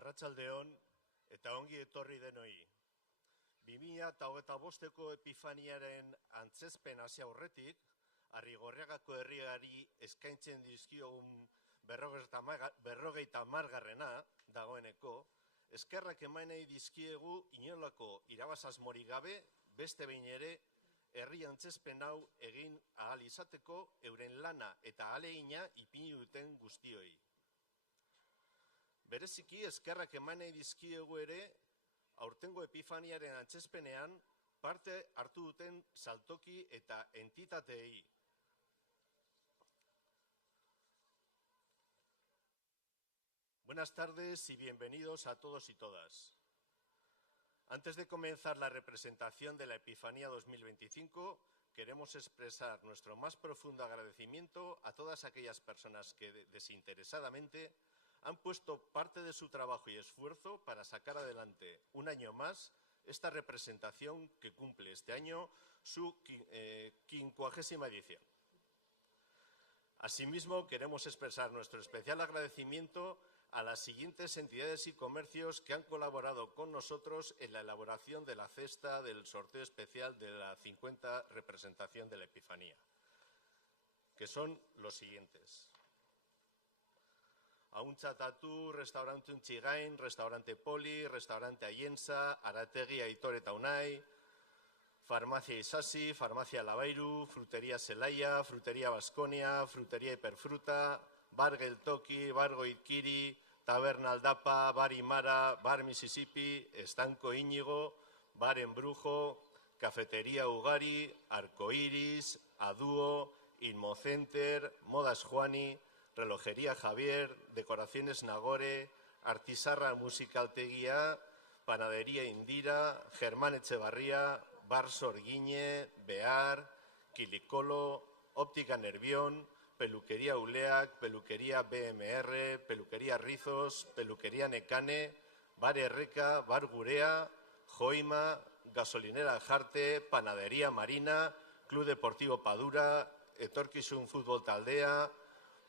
Arratsaldeon eta ongi etorri denoi. 2025ko Epifaniaren antzezpen hasi aurretik, Arrigorriagako herriari eskaintzen dizkiogun 50. dagoeneko, eskerrak eman nahi dizkiegu inolako irabazasmorik gabe, beste behin ere, herri antzezpen hau egin ahal izateko euren lana eta ahalegina ipini duten guztioi. Bereziki eskerrak eman nahi dizkiegu ere, aurtengo Epifaniaren antzezpenean parte hartu duten saltoki eta entitateei. Buenas tardes y bienvenidos a todos y todas. Antes de comenzar la representación de la Epifanía 2025, queremos expresar nuestro más profundo agradecimiento a todas aquellas personas que desinteresadamente han puesto parte de su trabajo y esfuerzo para sacar adelante un año más esta representación que cumple este año su 50ª edición. Asimismo, queremos expresar nuestro especial agradecimiento a las siguientes entidades y comercios que han colaborado con nosotros en la elaboración de la cesta del sorteo especial de la 50 representación de la Epifanía, que son los siguientes. Ahuntza Tatu, Restaurante Untxigain, Restaurante Poli, Restaurante Aiensa, Arategi Aitor eta Unai, Farmacia Isasi, Farmacia Labairu, Frutería Zelaya, Frutería Baskonia, Frutería Hiperfruta, Bar Geltoki, Bar Goitkiri, Taberna Aldapa, Bar Imara, Bar Mississippi, Estanco Íñigo, Bar Embrujo, Cafetería Ugari, Arcoiris, Aduo, Inmocenter, Modas Juani, Relojería Javier, Decoraciones Nagore, Artisarra Musicalteguía, Panadería Indira, Germán Echevarría, Bar Sorguiñe, Bear, Quilicolo, Óptica Nervión, Peluquería Uleac, Peluquería BMR, Peluquería Rizos, Peluquería Necane, Bar Erreka, Bar Gurea, Joima, Gasolinera Jarte, Panadería Marina, Club Deportivo Padura, Etorkizun Fútbol Taldea,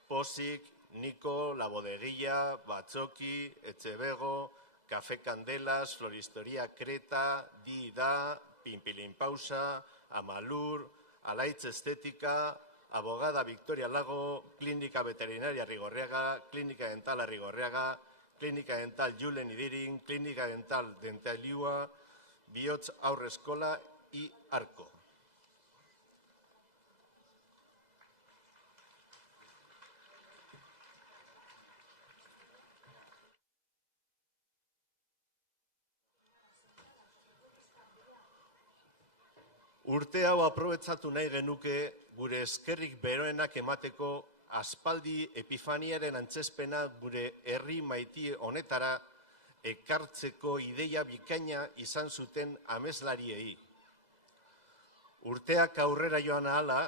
Posic, Nico, La Bodeguilla, Batzoki, Echevego, Café Candelas, Floristería Creta, Dida, Pimpilín Pausa, Amalur, Alaitz Estética, Abogada Victoria Lago, Clínica Veterinaria Rigorriaga, Clínica Dental Arrigorriaga, Clínica Dental Julen Idirin, Clínica Dental Dentaliua, Bihotz Aurreskola y Arco. Urte hau aprobetxatu nahi genuke gure eskerrik beroenak emateko aspaldi Epifaniaren antzezpena gure herri maiti honetara ekartzeko ideia bikaina izan zuten ameslariei. Urteak aurrera joan ahala,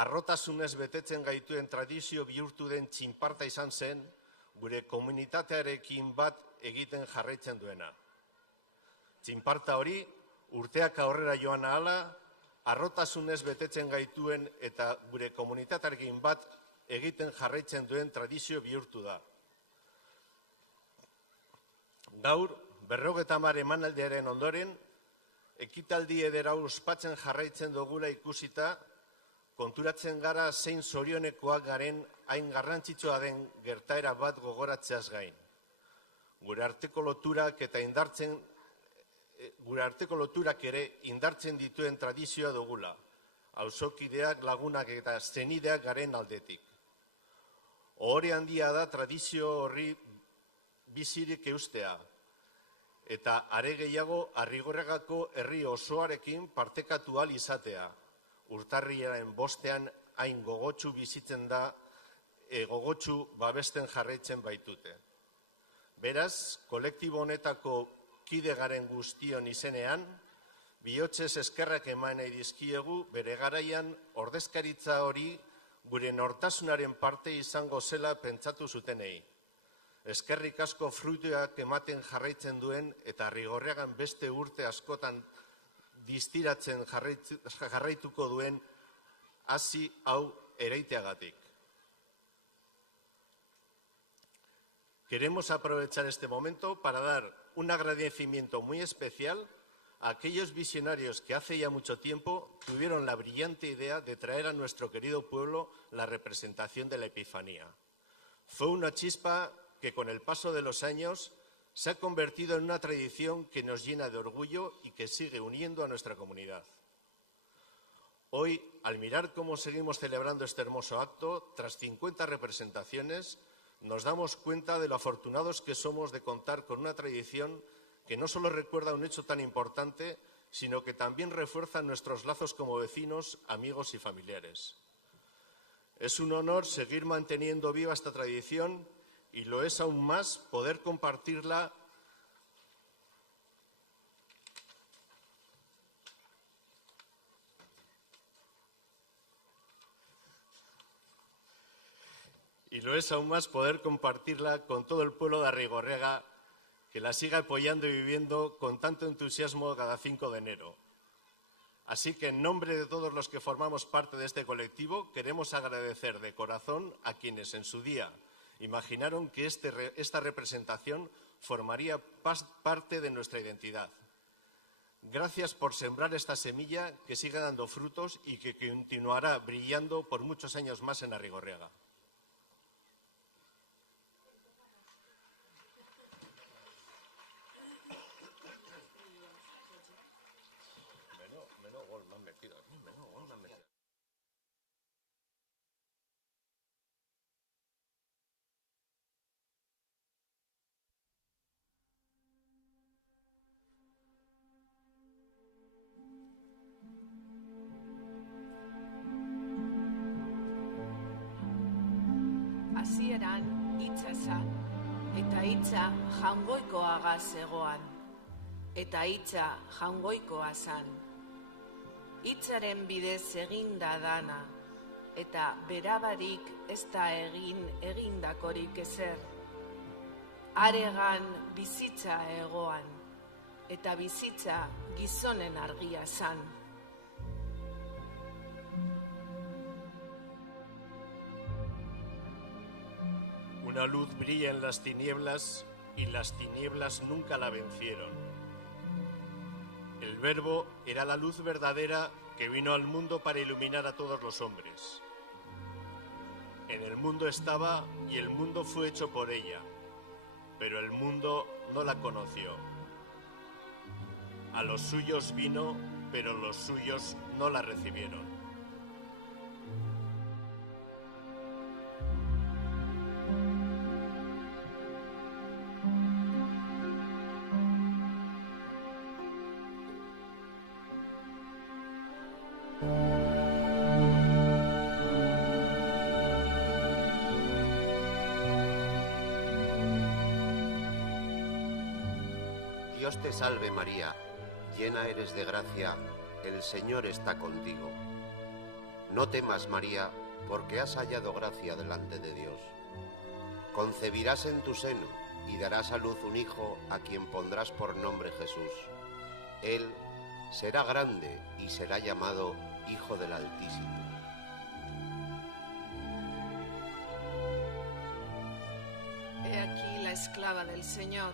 harrotasunez betetzen gaituen tradizio bihurtu den txinparta izan zen, gure komunitatearekin bat egiten jarraitzen duena. Txinparta hori, urteak aurrera joan ahala, harrotasunez betetzen gaituen eta gure komunitatearekin bat egiten jarraitzen duen tradizio bihurtu da. Gaur, 50 emanaldiaren ondoren, ekitaldi ederau ospatzen jarraitzen dugula ikusita, konturatzen gara zein zorionekoak garen hain garrantzitsua den gertaera bat gogoratzeaz gain. Gure arteko loturak ere indartzen dituen tradizioa dugula, auzokideak, lagunak eta zenideak garen aldetik. Ohore handia da tradizio horri bizirik eustea, eta are gehiago Arrigorriagako herri osoarekin partekatu ahal izatea, urtarrilaren 5ean hain gogotsu bizitzen da, gogotsu babesten jarraitzen baitute. Beraz, kolektibo honetako kide garen guztion izenean, bihotzez eskerrak eman nahi dizkiegu bere garaian ordezkaritza hori gure nortasunaren parte izango zela pentsatu zutenei. Eskerrik asko fruituak ematen jarraitzen duen eta Arrigorriagan beste urte askotan distiratzen jarraituko duen hasi hau ereiteagatik. Queremos aprovechar este momento para dar un agradecimiento muy especial a aquellos visionarios que hace ya mucho tiempo tuvieron la brillante idea de traer a nuestro querido pueblo la representación de la Epifanía. Fue una chispa que con el paso de los años se ha convertido en una tradición que nos llena de orgullo y que sigue uniendo a nuestra comunidad. Hoy, al mirar cómo seguimos celebrando este hermoso acto, tras 50 representaciones, nos damos cuenta de lo afortunados que somos de contar con una tradición que no solo recuerda un hecho tan importante, sino que también refuerza nuestros lazos como vecinos, amigos y familiares. Es un honor seguir manteniendo viva esta tradición y lo es aún más poder compartirla con todo el pueblo de Arrigorriaga, que la siga apoyando y viviendo con tanto entusiasmo cada 5 de enero. Así que, en nombre de todos los que formamos parte de este colectivo, queremos agradecer de corazón a quienes en su día imaginaron que esta representación formaría parte de nuestra identidad. Gracias por sembrar esta semilla que sigue dando frutos y que continuará brillando por muchos años más en Arrigorriaga. Hasieran hitza zan, eta hitza jaungoikoaga zegoan, eta hitza jaungoikoa zan. Hitzaren bidez eginda dana, eta berabarik ez da egindakorik ezer. Aregan bizitza egoan, eta bizitza gizonen argia zan. Una luz brilla en las tinieblas y las tinieblas nunca la vencieron. El Verbo era la luz verdadera que vino al mundo para iluminar a todos los hombres. En el mundo estaba y el mundo fue hecho por ella, pero el mundo no la conoció. A los suyos vino, pero los suyos no la recibieron. Dios te salve María, llena eres de gracia, el Señor está contigo. No temas María, porque has hallado gracia delante de Dios. Concebirás en tu seno y darás a luz un hijo a quien pondrás por nombre Jesús. Él será grande y será llamado Hijo del Altísimo. He aquí la esclava del Señor.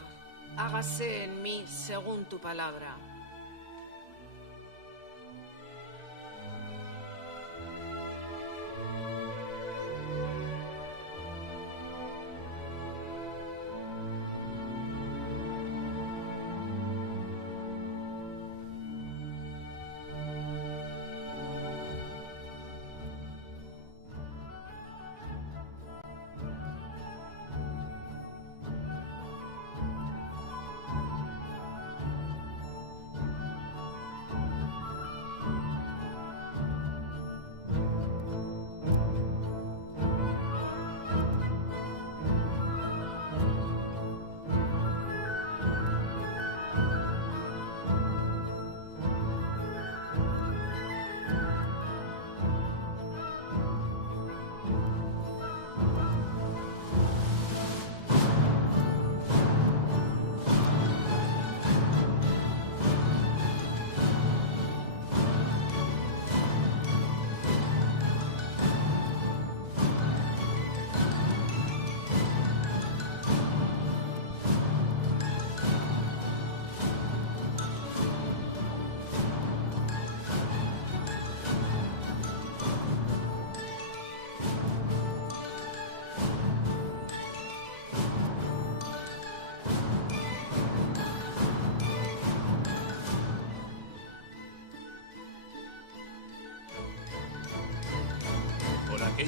Hágase en mí según tu palabra.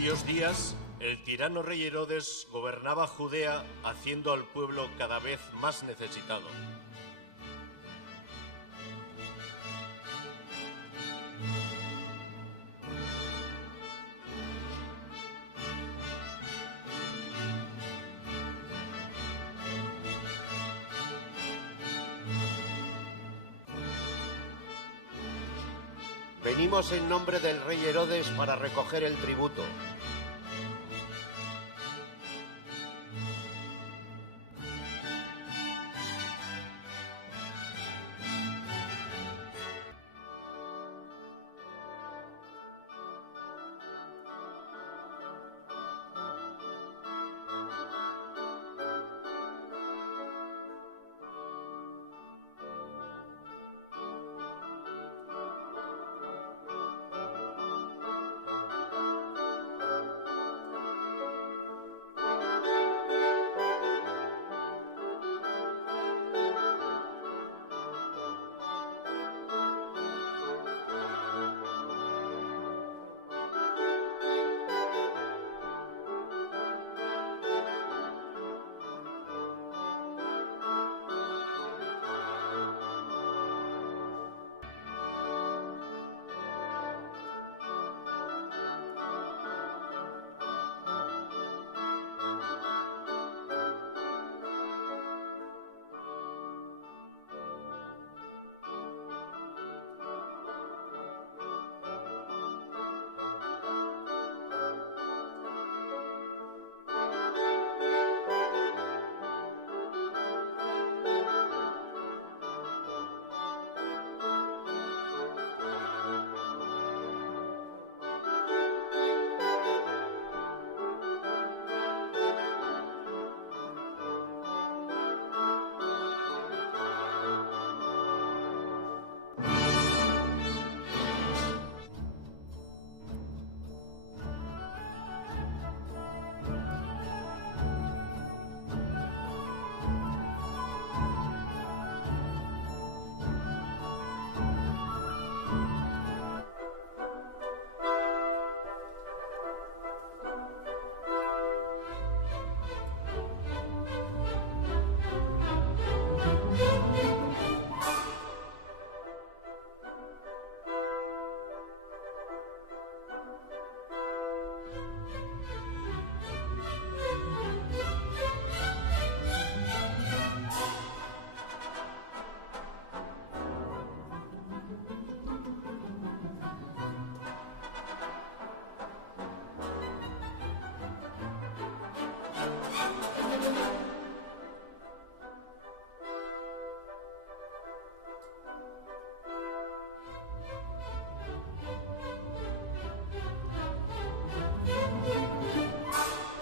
aquellos días, el tirano rey Herodes gobernaba Judea haciendo al pueblo cada vez más necesitado. Venimos en nombre del rey Herodes para recoger el tributo.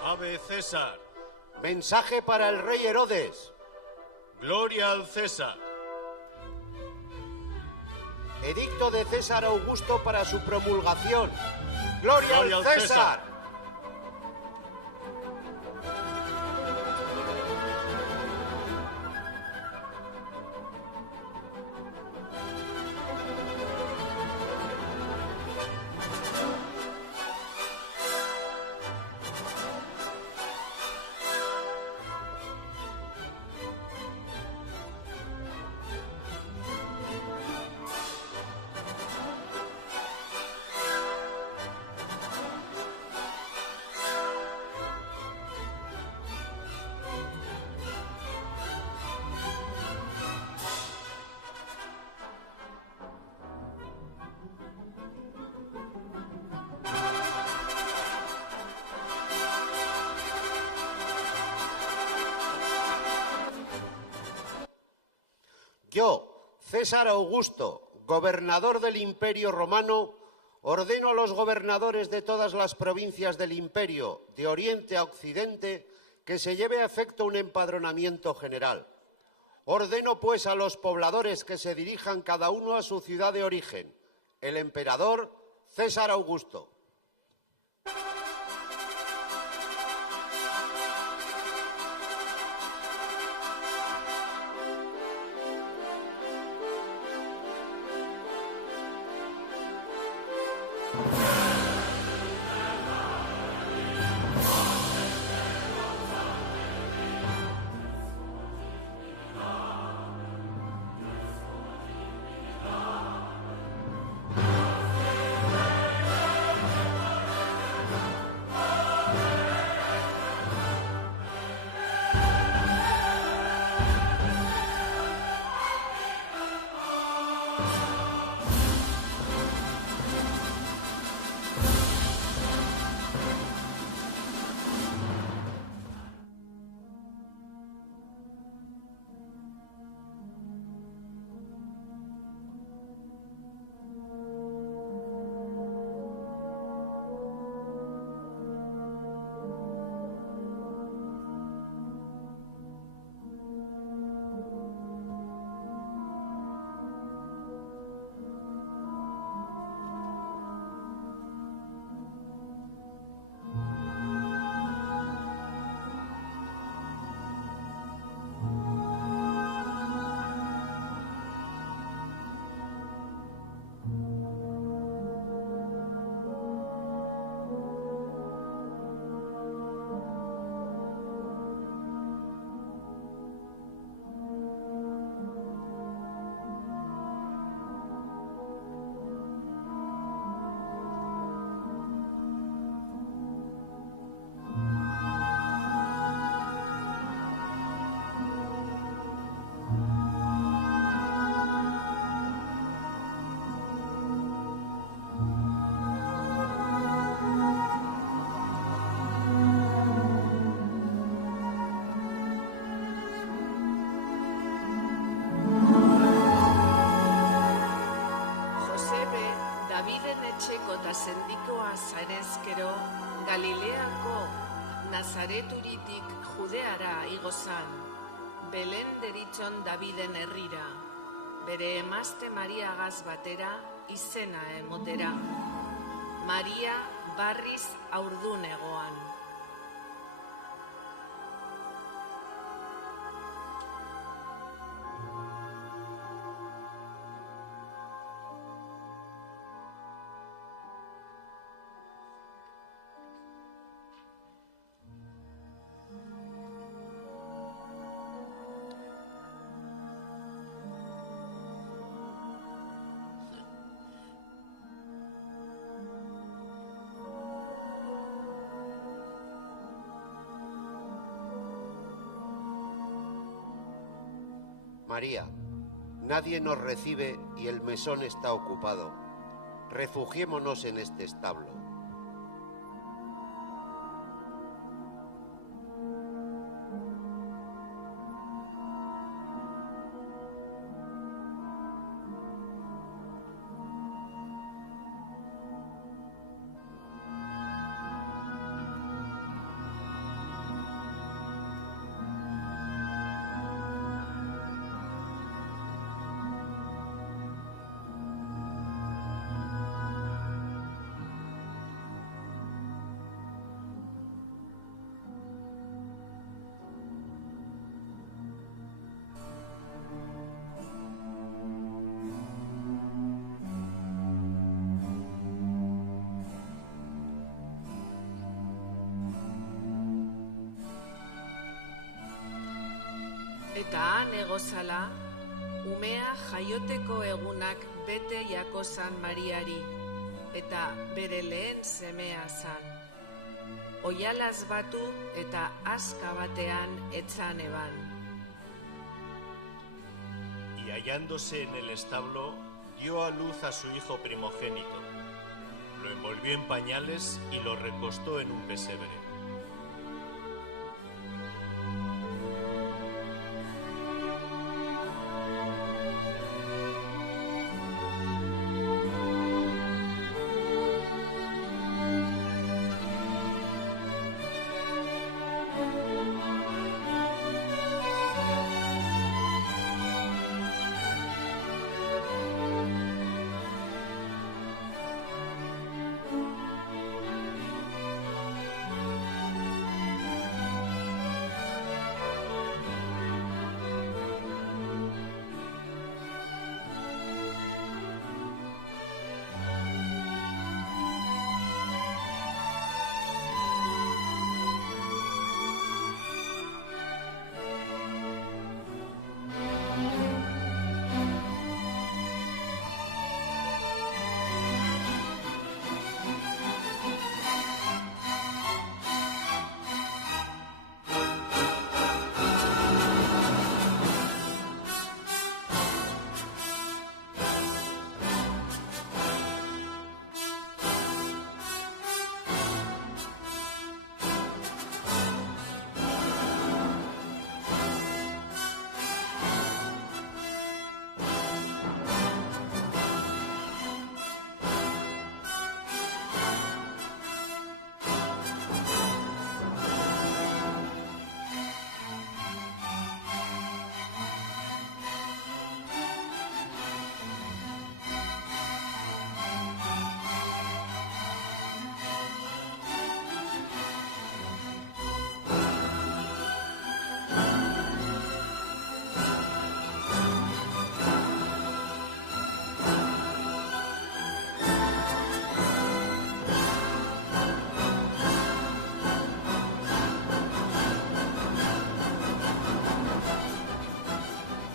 Ave César. Mensaje para el rey Herodes. Gloria al César. Edicto de César Augusto para su promulgación. ¡Gloria al César! Yo, César Augusto, gobernador del Imperio Romano, ordeno a los gobernadores de todas las provincias del Imperio, de Oriente a Occidente, que se lleve a efecto un empadronamiento general. Ordeno, pues, a los pobladores que se dirijan cada uno a su ciudad de origen. El emperador César Augusto. zidoa zarezkero, Galileako Nazareturitik Judeara igo zan, Belen deritzon Daviden herrira, bere emazte Mariagaz batera izena emotera. Maria barriz haurdun egoan. María, nadie nos recibe y el mesón está ocupado. Refugiémonos en este establo. Eta han egozala, umea jaioteko egunak bete jako zan Mariari, eta bere lehen semea zan. Oialaz batu eta aska batean etzan eban. Y hallándose en el establo, dio a luz a su hijo primogénito. Lo envolvió en pañales y lo recostó en un pesebre.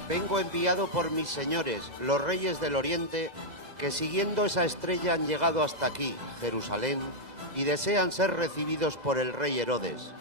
Vengo enviado por mis señores, los reyes del Oriente, que siguiendo esa estrella han llegado hasta aquí, Jerusalén, y desean ser recibidos por el rey Herodes.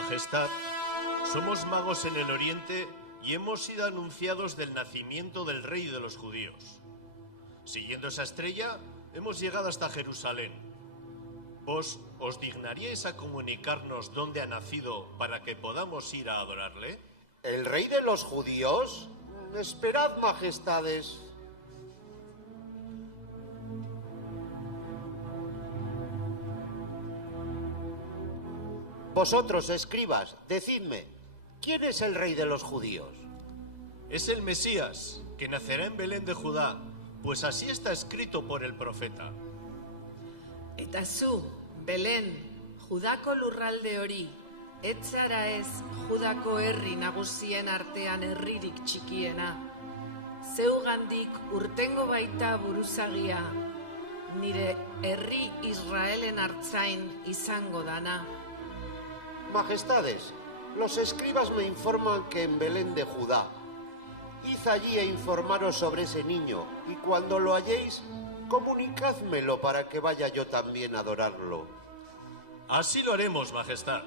Majestad, somos magos en el Oriente y hemos sido anunciados del nacimiento del Rey de los Judíos. Siguiendo esa estrella, hemos llegado hasta Jerusalén. ¿Vos os dignaríais a comunicarnos dónde ha nacido para que podamos ir a adorarle? ¿El Rey de los Judíos? Esperad, majestades. Vosotros, escribas, decidme, ¿quién es el Rey de los Judíos? Es el Mesías, que nacerá en Belén de Judá, pues así está escrito por el profeta. Eta zu, Belen, Judako lurralde hori, ez zara ez Judako herri nagusien artean herririk txikiena. Zeugandik urtengo baita buruzagia, nire herri Israelen artzain izango dana. Majestades, los escribas me informan que en Belén de Judá. Id allí e informaros sobre ese niño, y cuando lo halléis, comunicádmelo para que vaya yo también a adorarlo. Así lo haremos, Majestad.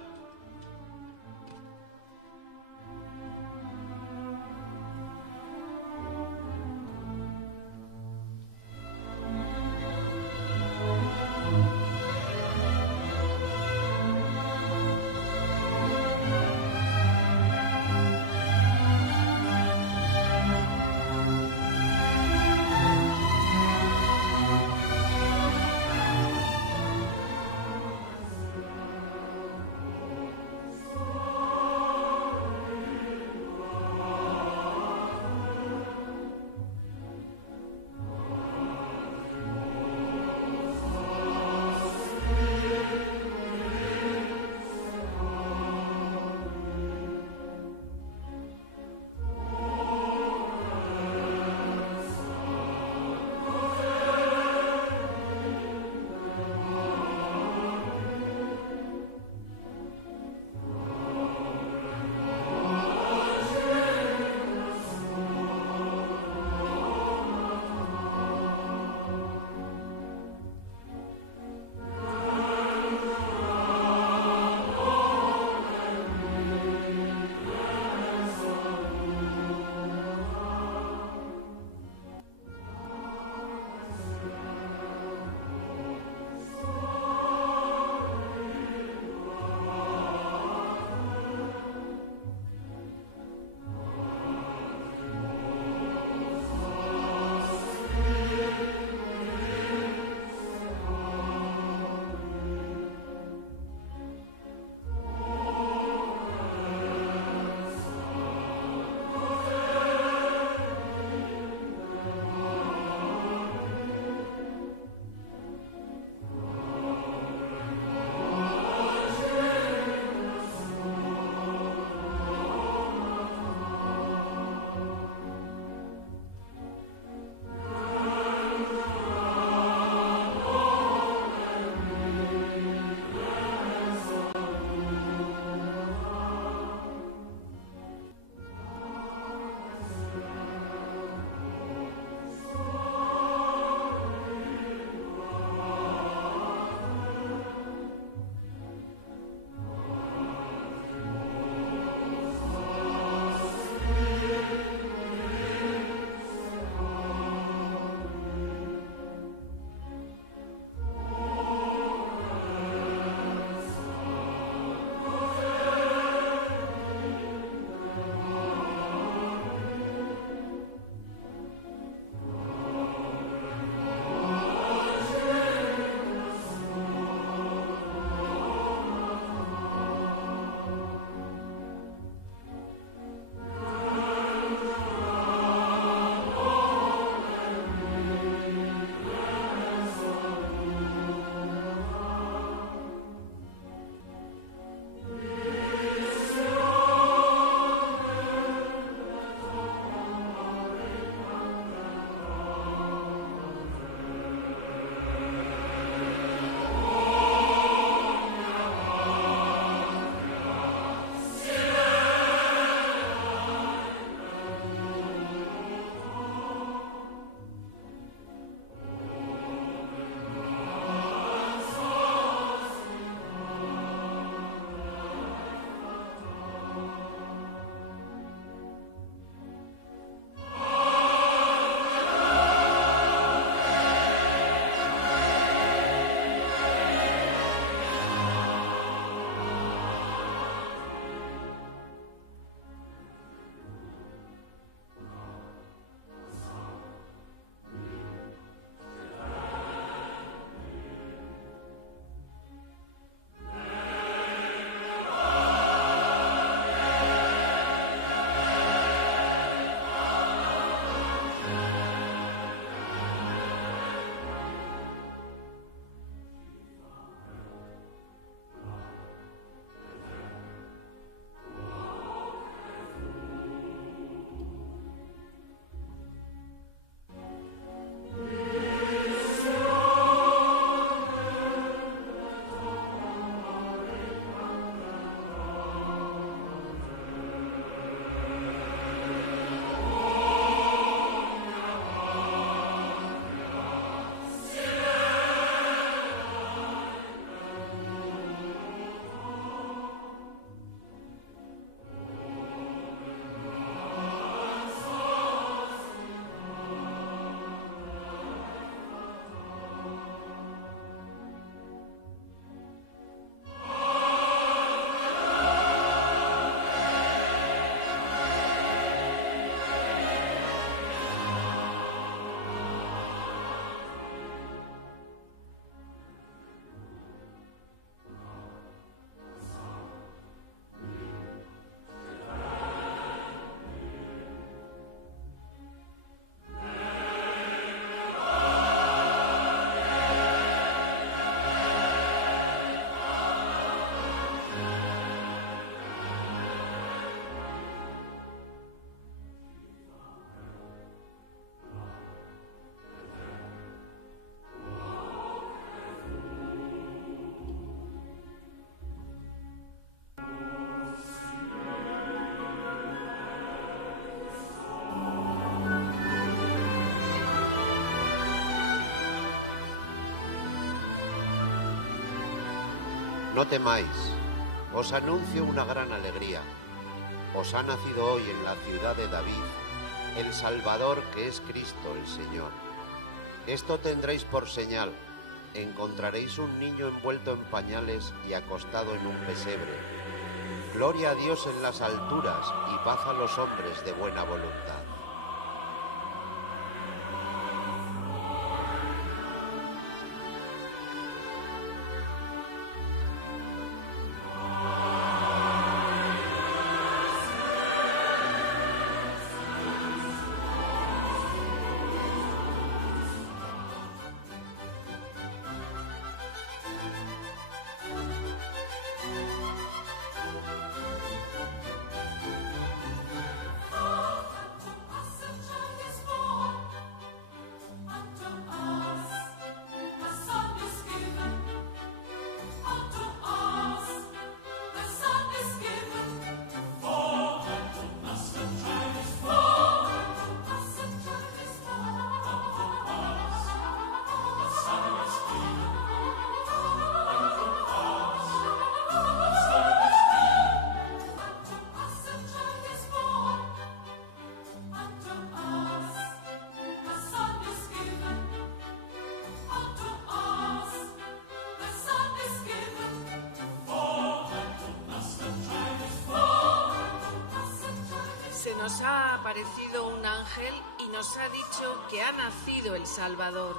No temáis, os anuncio una gran alegría. Os ha nacido hoy en la ciudad de David el Salvador, que es Cristo el Señor. Esto tendréis por señal: encontraréis un niño envuelto en pañales y acostado en un pesebre. Gloria a Dios en las alturas y paz a los hombres de buena voluntad. Se nos ha aparecido un ángel y nos ha dicho que ha nacido el Salvador.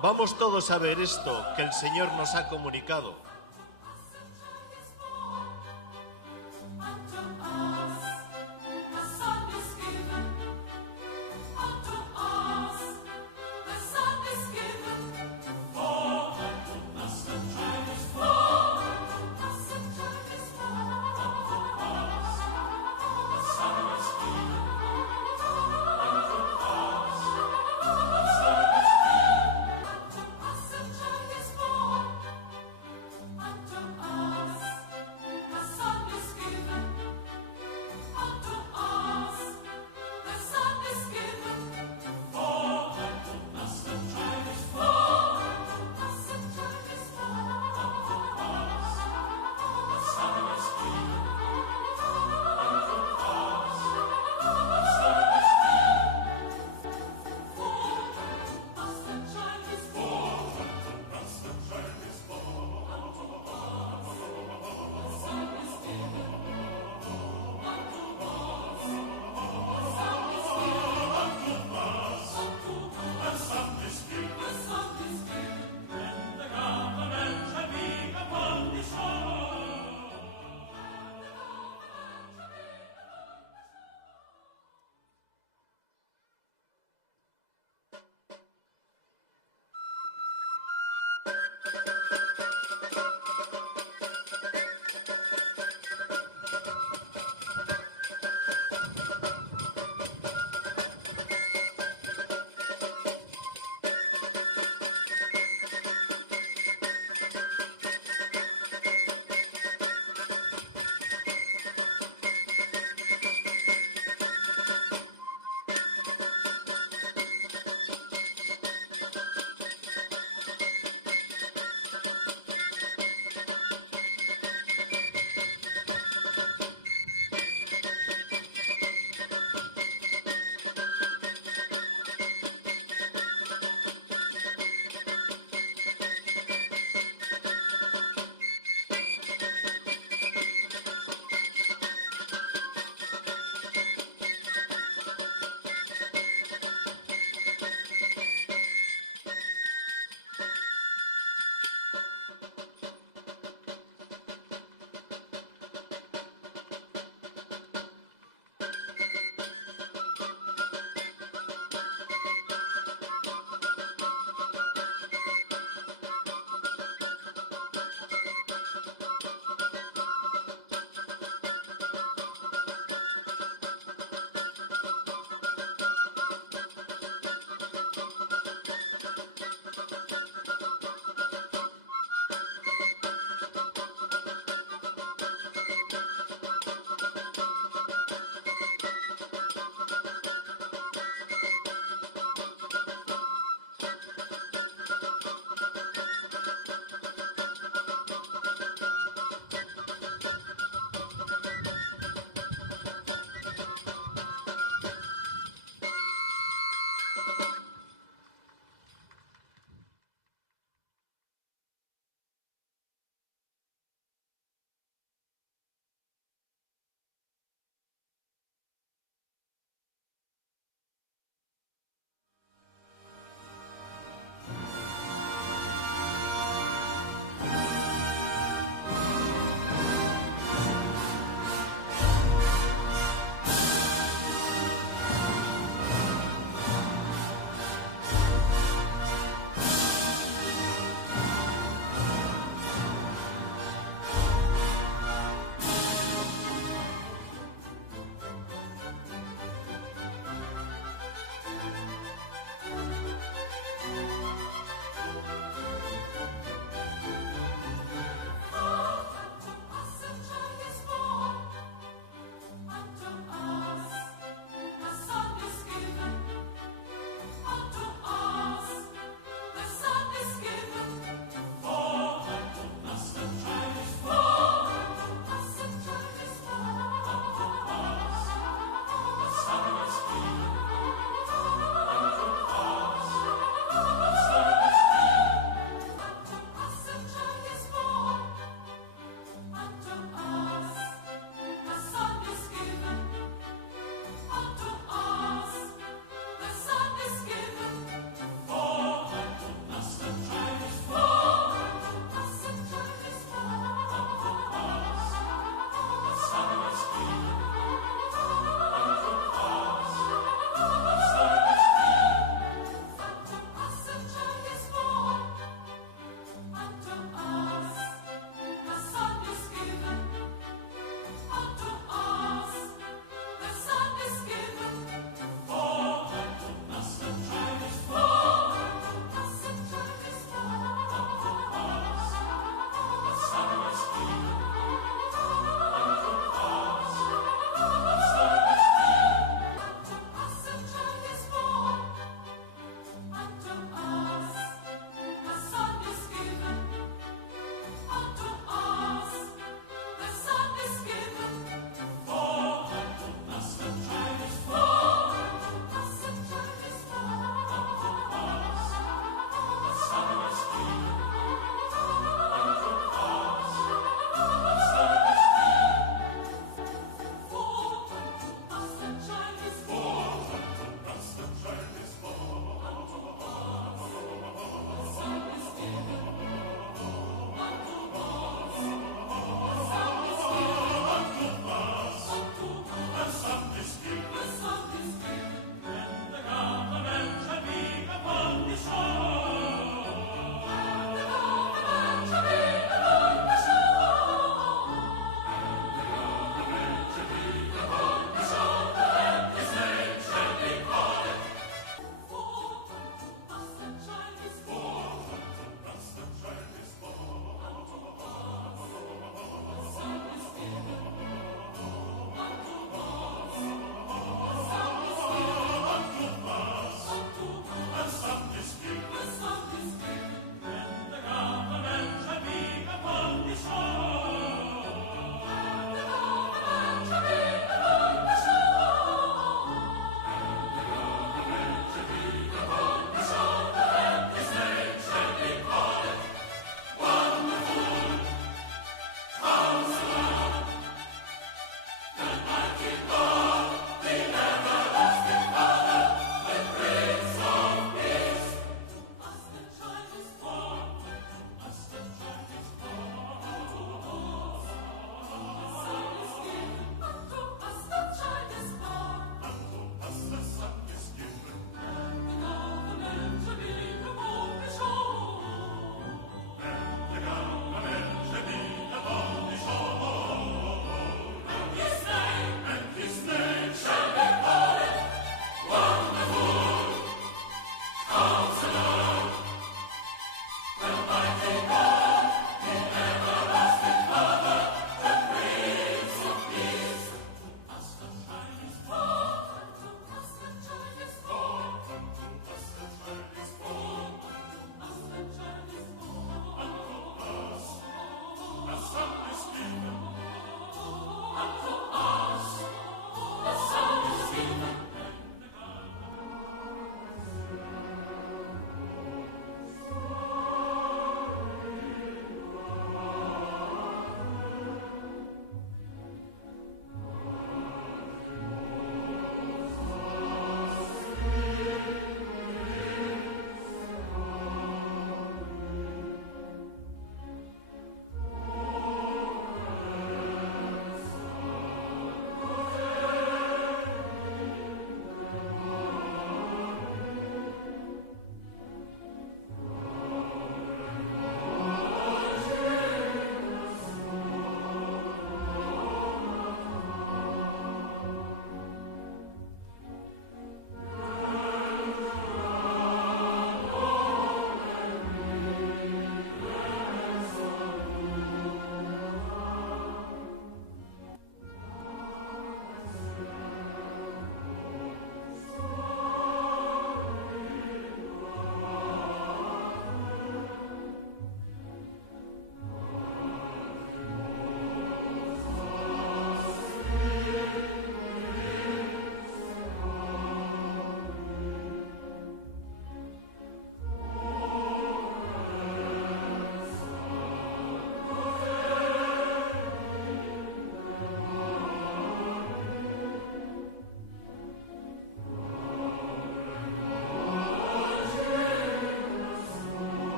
Vamos todos a ver esto que el Señor nos ha comunicado.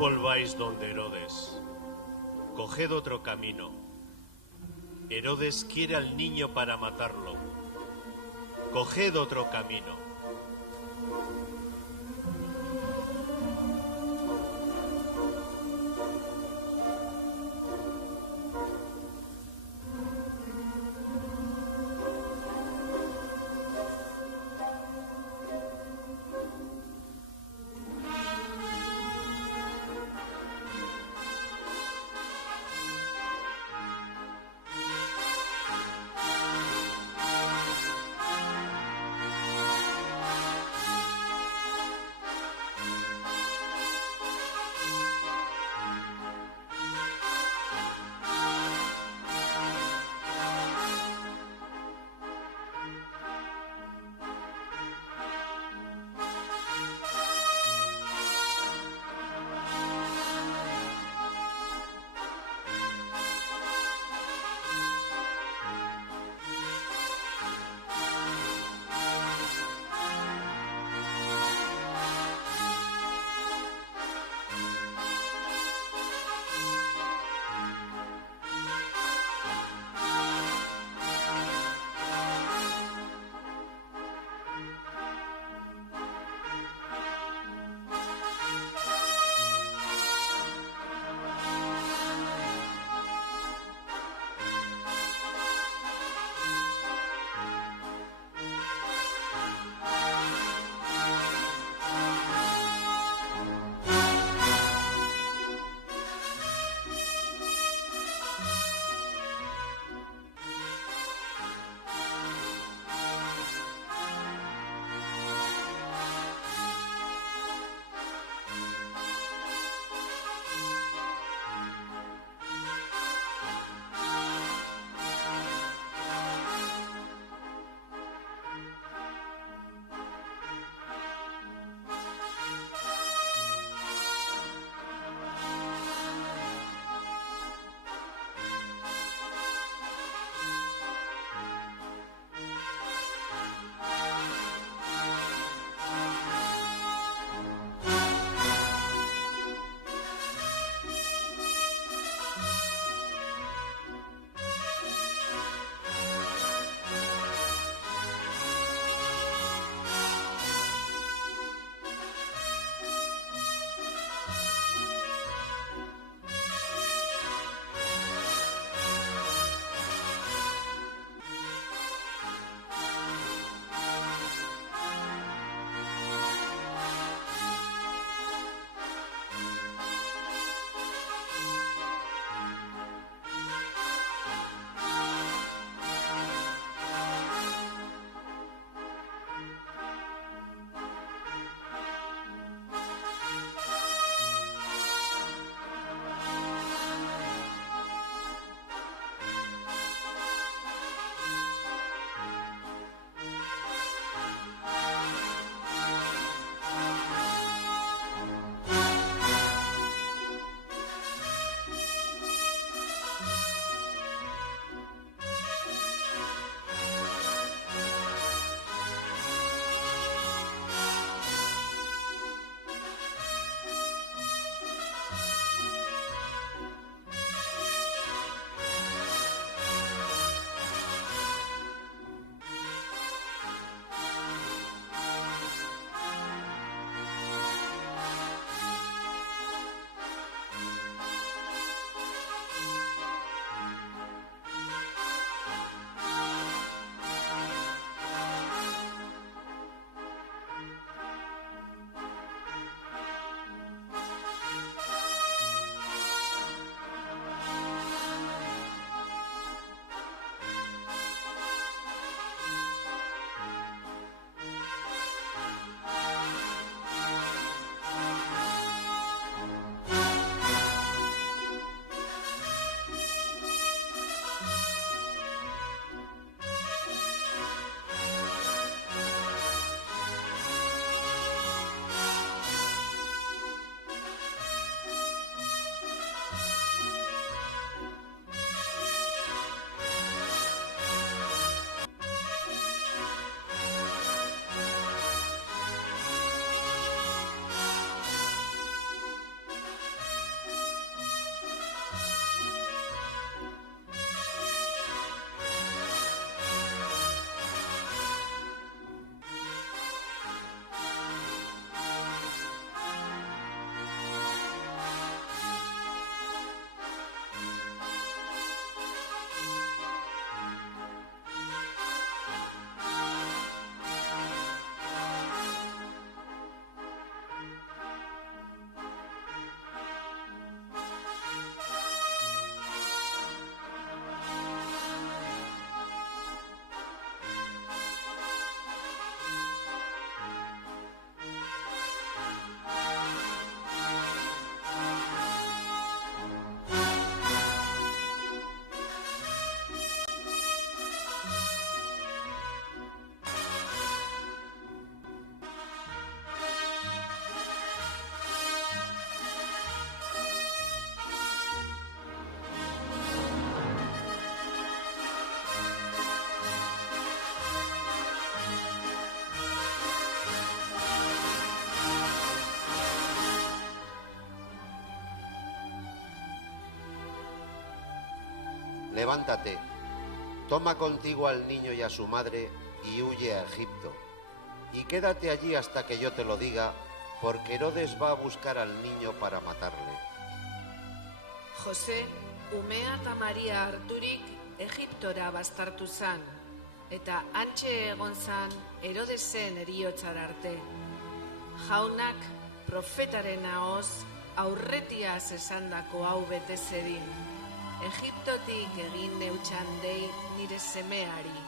volváis donde Herodes. Coged otro camino. Herodes quiere al niño para matarlo. Coged otro camino. levántate, toma contigo al niño y a su madre y huye a Egipto. Y quédate allí hasta que yo te lo diga, porque Herodes va a buscar al niño para matarle. Jose, umea eta Maria harturik Egiptora bastartu zan, eta hantxe egon zan Herodesen heriotzara arte. Jaunak profetaren ahoz aurretiaz esandako hau bete zedin. Egiptotik egin neutxan dei nire semeari.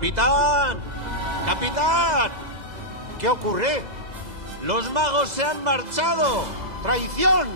¡Capitán! ¡Capitán! ¿Qué ocurre? ¡Los magos se han marchado! ¡Traición!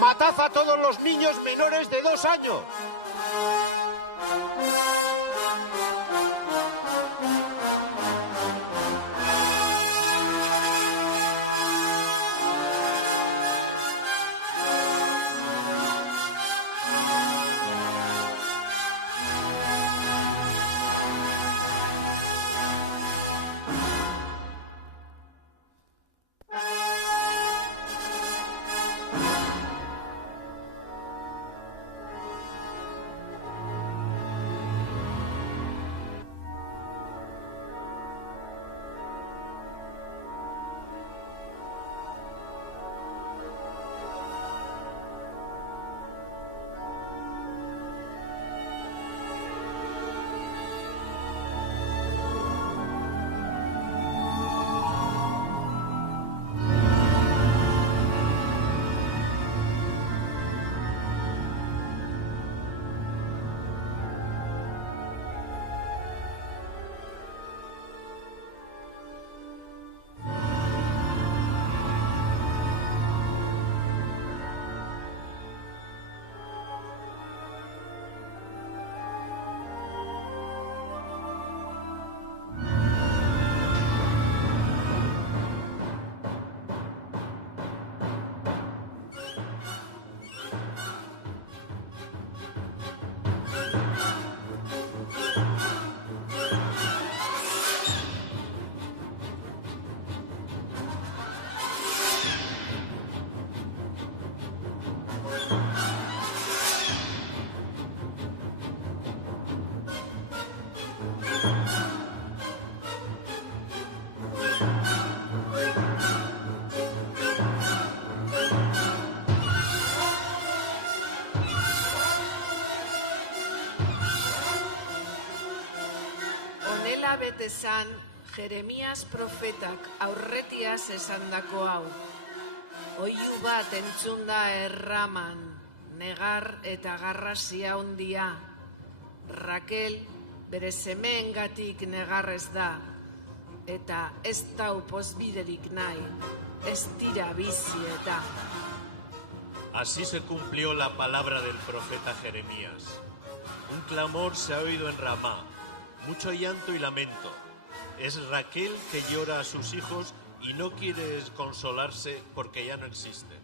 ¡Matad a todos los niños menores de 2 años! bete zan Jeremias profetak aurretiaz esandako hau. Oihu bat entzunda erraman, negar eta garrasia hondia. Rakel bere semeengatik negarrez da, eta ez dau pozbiderik nahi, ez dira bizi eta. Así se cumplió la palabra del profeta Jeremías. Un clamor se ha oído en Ramá, mucho llanto y lamento. Es Raquel que llora a sus hijos y no quiere consolarse porque ya no existen.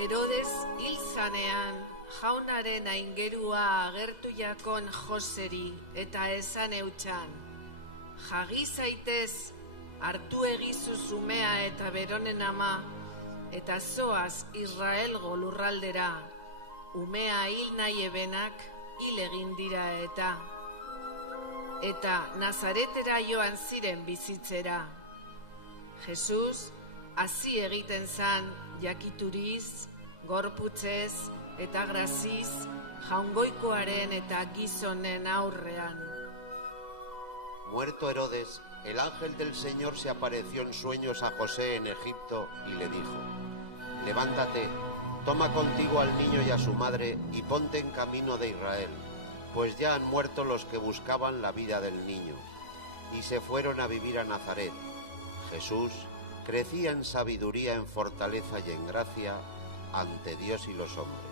Herodes hil zanean, jaunaren aingerua agertu jakon Joseri eta esan eutxan, jagi zaitez, hartu egizu zumea eta beronen ama, eta zoaz Israelgo lurraldera, umea hil nahi ebenak hil egin dira eta Nazaretera joan ziren bizitzera. Jesus hasi egiten zan jakituriz, gorputzez eta graziz, jaungoikoaren eta gizonen aurrean. Muerto Herodes, el ángel del Señor se apareció en sueños a José en Egipto y le dijo: levántate, toma contigo al niño y a su madre y ponte en camino de Israel, pues ya han muerto los que buscaban la vida del niño. Y se fueron a vivir a Nazaret. Jesús crecía en sabiduría, en fortaleza y en gracia ante Dios y los hombres.